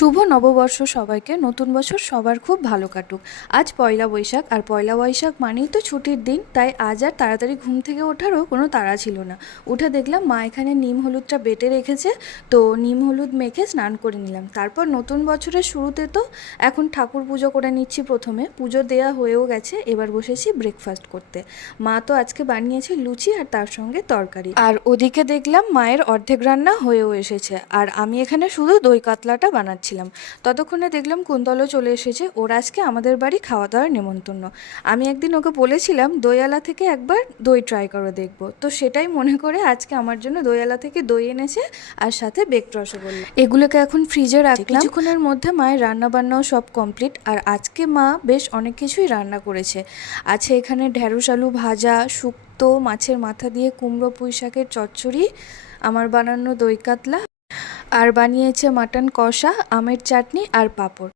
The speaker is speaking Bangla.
শুভ নববর্ষ সবাইকে। নতুন বছর সবার খুব ভালো কাটুক। আজ পয়লা বৈশাখ, আর পয়লা বৈশাখ মানেই তো ছুটির দিন, তাই আজ আর তাড়াতাড়ি ঘুম থেকে ওঠারও কোনো তাড়া ছিল না। উঠে দেখলাম মা এখানে নিম হলুদটা বেটে রেখেছে, তো নিম হলুদ মেখে স্নান করে নিলাম। তারপর নতুন বছরের শুরুতে তো এখন ঠাকুর পুজো করে নিচ্ছি প্রথমে। পুজো দেয়া হয়েও গেছে, এবার বসেছি ব্রেকফাস্ট করতে। মা তো আজকে বানিয়েছে লুচি আর তার সঙ্গে তরকারি। আর ওদিকে দেখলাম মায়ের অর্ধেক রান্না হয়েও এসেছে, আর আমি এখানে শুধু দই কাতলাটা বানাচ্ছিলাম ততক্ষণে দেখলাম কুন্তলও চলে এসেছে। ওর আজকে আমাদের বাড়ি খাওয়া দাওয়ার নেমন্তন্ন। আমি একদিন ওকে বলেছিলাম, দইয়ালা থেকে একবার দই ট্রাই করে দেখব। তো সেটাই মনে করে আজকে আমার জন্য দইয়ালা থেকে দই এনেছে আর সাথে বেকড রসগোল্লা। এগুলোকে এখন ফ্রিজে রাখলাম। কিছুক্ষণের মধ্যে মায়ের রান্না বান্নাও সব কমপ্লিট আর আজকে মা বেশ অনেক কিছুই রান্না করেছে। আছে এখানে ঢ্যাঁড়স আলু ভাজা, শুক্তো, মাছের মাথা দিয়ে কুমড়ো পুঁই শাকের চচ্চড়ি, আমার বানানো দই কাতলা। আর বানিয়েছে মাটন কষা আমের চাটনি আর পাঁপড়।